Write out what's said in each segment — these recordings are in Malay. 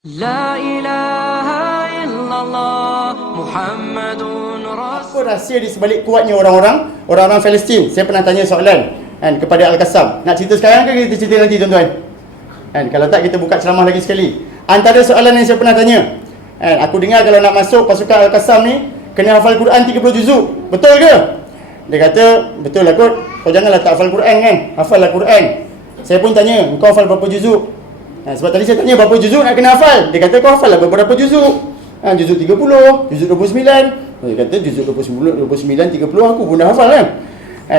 La ilaha illallah Muhammadun Rasul. Apa rahsia di sebalik kuatnya orang-orang Palestin? Saya pernah tanya soalan kepada Al-Qassam. Nak cerita sekarang ke kita cerita nanti, tuan-tuan? Kalau tak, kita buka ceramah lagi sekali. Antara soalan yang saya pernah tanya, aku dengar kalau nak masuk pasukan Al-Qassam ni kena hafal Quran 30 juzuk. Betul ke? Dia kata, betul lah kot. Kau janganlah tak hafal Quran kan? Hafallah Quran. Saya pun tanya, kau hafal berapa juzuk? Sebab tadi saya tanya berapa juzuk nak kena hafal. Dia kata kau hafal lah beberapa juzuk. Juzuk 30, juzuk 29. Dia kata juzuk 29, 30 aku pun dah hafal kan.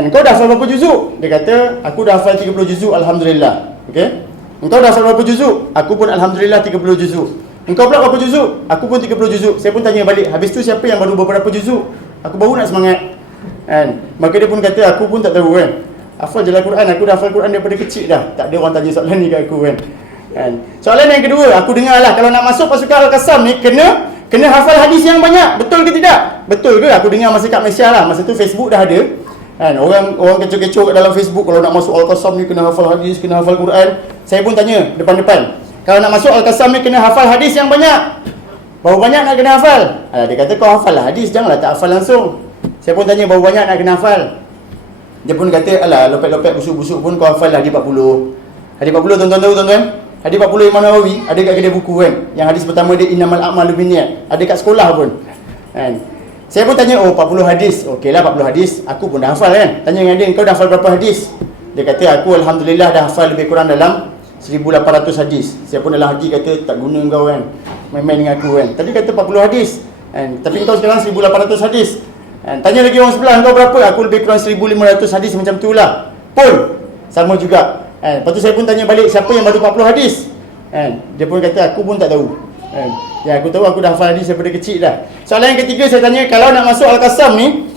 Kau dah hafal berapa juzuk? Dia kata aku dah hafal 30 juzuk, alhamdulillah. Okey. Engkau dah hafal berapa juzuk? Aku pun alhamdulillah 30 juzuk. Engkau pula berapa juzuk? Aku pun 30 juzuk. Saya pun tanya balik, habis tu siapa yang baru beberapa juzuk? Aku baru nak semangat. Maka dia pun kata aku pun tak tahu kan. Hafal je lah Quran, aku dah hafal Quran daripada kecil dah. Tak ada orang tanya soalan ni kat aku kan. Soalan yang kedua, aku dengar lah kalau nak masuk pasukan Al-Qassam ni kena hafal hadis yang banyak. Betul ke tidak? Betul ke? Aku dengar masa kat Malaysia lah. Masa tu Facebook dah ada. Orang kecoh-kecoh kat dalam Facebook kalau nak masuk Al-Qassam ni kena hafal hadis, kena hafal Quran. Saya pun tanya depan-depan, kalau nak masuk Al-Qassam ni kena hafal hadis yang banyak. Berapa banyak nak kena hafal? Dia kata kau hafal lah hadis, janganlah tak hafal langsung. Saya pun tanya berapa banyak nak kena hafal. Dia pun kata alah lopek-lopek busuk-busuk pun kau hafal lah hadis 40. Hadis 40 tuan-tuan tahu tuan-tuan? Hadis 40 Imam Nawawi ada kat kedai buku kan. Yang hadis pertama dia innamal a'malu binniyat. Ada kat sekolah pun. Saya pun tanya, 40 hadis. Okeylah 40 hadis, aku pun dah hafal kan. Tanya dengan dia, kau dah hafal berapa hadis? Dia kata aku alhamdulillah dah hafal lebih kurang dalam 1800 hadis. Saya pun dalam hati kata tak guna kau kan. Main-main dengan aku kan. Tadi kata 40 hadis. Tapi kau sekarang 1800 hadis. Tanya lagi orang sebelah, kau berapa? Aku lebih kurang 1500 hadis macam tu lah. Pun sama juga. Lepas tu saya pun tanya balik siapa yang baru 40 hadis. Dia pun kata aku pun tak tahu. Ya aku tahu, aku dah hafal hadis daripada kecil dah. Soalan yang ketiga saya tanya, kalau nak masuk Al-Qassam ni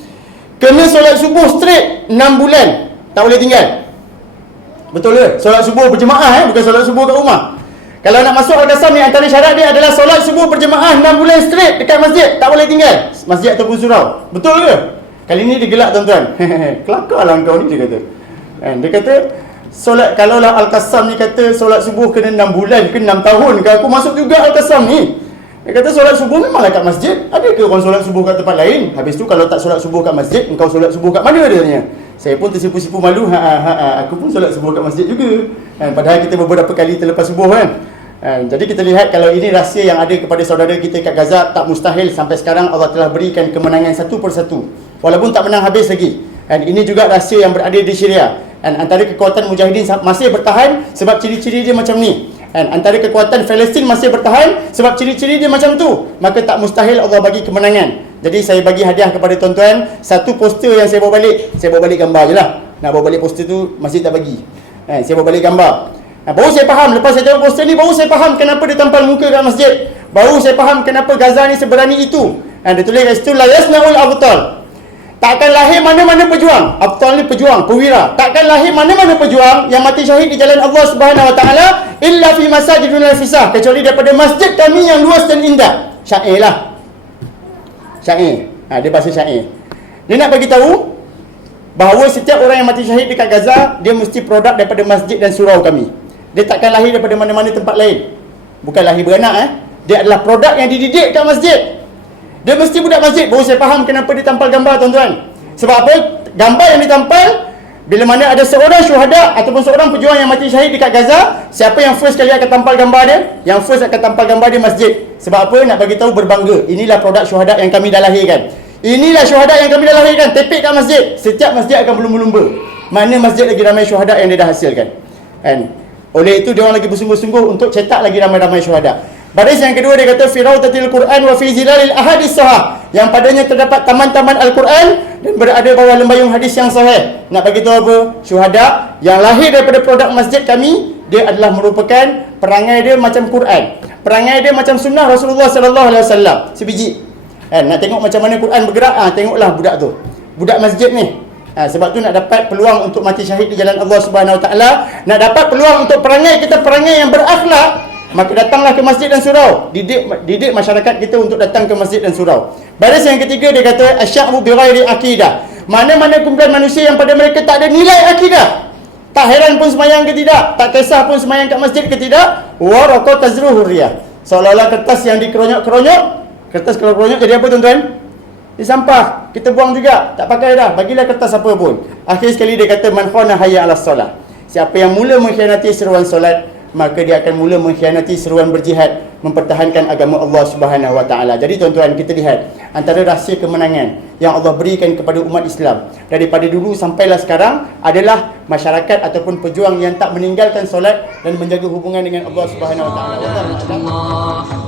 kena solat subuh straight 6 bulan, tak boleh tinggal. Betul ke? Solat subuh berjemaah bukan solat subuh kat rumah. Kalau nak masuk Al-Qassam ni antara syarat dia adalah solat subuh berjemaah 6 bulan straight dekat masjid, tak boleh tinggal. Masjid ataupun surau. Betul ke? Kali ni dia gelak tuan-tuan. Kelakarlah kau ni, dia kata. Dia kata solat, kalau lah Al-Qassam ni kata solat subuh kena 6 bulan ke 6 tahun ke, aku masuk juga Al-Qassam ni. Dia kata solat subuh memanglah kat masjid. Ada ke orang solat subuh kat tempat lain? Habis tu kalau tak solat subuh kat masjid, engkau solat subuh kat mana dia tanya. Saya pun tersipu-sipu malu. Aku pun solat subuh kat masjid juga. Padahal kita beberapa kali terlepas subuh kan. Jadi kita lihat kalau ini rahsia yang ada kepada saudara kita kat Gaza, tak mustahil sampai sekarang Allah telah berikan kemenangan satu persatu. Walaupun tak menang habis lagi. Ini juga rahsia yang berada di Syria. Antara kekuatan mujahidin masih bertahan sebab ciri-ciri dia macam ni. Antara kekuatan Palestin masih bertahan sebab ciri-ciri dia macam tu. Maka tak mustahil Allah bagi kemenangan. Jadi saya bagi hadiah kepada tuan-tuan satu poster yang saya bawa balik. Saya bawa balik gambar je lah. Nak bawa balik poster tu masih tak bagi. Saya bawa balik gambar. Baru saya faham, lepas saya tengok poster ni, baru saya faham kenapa dia tampal muka kat masjid. Baru saya faham kenapa Gaza ni seberani itu. Dia tulis kat situ, la yasna'ul abtal. Takkan lahir mana-mana pejuang. Abtal ni pejuang, perwira. Takkan lahir mana-mana pejuang yang mati syahid di jalan Allah Subhanahu Wa Taala illa fi masajidun al-fisah, kecuali daripada masjid kami yang luas dan indah. Syair lah. Syair. Dia bahasa syair. Dia nak bagi tahu bahawa setiap orang yang mati syahid dekat Gaza, dia mesti produk daripada masjid dan surau kami. Dia takkan lahir daripada mana-mana tempat lain. Bukan lahir beranak. Dia adalah produk yang dididik kat masjid. Dia mesti budak masjid. Baru saya faham kenapa dia tampal gambar tuan-tuan. Sebab apa? Gambar yang ditampal bila mana ada seorang syuhada ataupun seorang pejuang yang mati syahid dekat Gaza, siapa yang first kali akan tampal gambar dia? Yang first akan tampal gambar dia masjid. Sebab apa? Nak bagi tahu berbangga. Inilah produk syuhada yang kami dah lahirkan. Inilah syuhada yang kami dah lahirkan. Tepik kat masjid. Setiap masjid akan berlumba-lumba. Mana masjid lagi ramai syuhada yang dia dah hasilkan. Oleh itu dia orang lagi bersungguh-sungguh untuk cetak lagi ramai-ramai syuhada. Baris yang kedua dia kata firautatil Quran wa fi zilalil ahadis sahih, yang padanya terdapat taman-taman Al-Quran dan berada bawah lembayung hadis yang sahih. Nak bagi tahu apa? Syuhada yang lahir daripada produk masjid kami, dia adalah merupakan perangai dia macam Quran. Perangai dia macam sunnah Rasulullah sallallahu alaihi wasallam. Sebiji. Nak tengok macam mana Quran bergerak, tengoklah budak tu. Budak masjid ni. Sebab tu nak dapat peluang untuk mati syahid di jalan Allah Subhanahu Wa Taala, nak dapat peluang untuk perangai kita perangai yang berakhlak, maka datanglah ke masjid dan surau. Didik masyarakat kita untuk datang ke masjid dan surau. Baris yang ketiga dia kata asy'abu bi ghairi aqidah. Mana-mana kumpulan manusia yang pada mereka tak ada nilai akidah. Tak heran pun semayang ke tidak, tak kisah pun semayang kat masjid ke tidak, wa raqa tazruhu riyah. Seolah-olah kertas yang dikeronyok-keronyok, kertas kalau keronyok jadi apa tuan-tuan? Di sampah. Kita buang juga, tak pakai dah. Bagilah kertas apa pun. Akhir sekali dia kata man khana hayya 'alas solat. Siapa yang mula mengkhianati seruan solat, maka dia akan mula mengkhianati seruan berjihad, mempertahankan agama Allah Subhanahu Wa Taala. Jadi tuan-tuan, kita lihat antara rahsia kemenangan yang Allah berikan kepada umat Islam daripada dulu sampailah sekarang adalah masyarakat ataupun pejuang yang tak meninggalkan solat dan menjaga hubungan dengan Allah Subhanahu Wa Taala.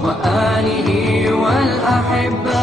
وآله والأحبة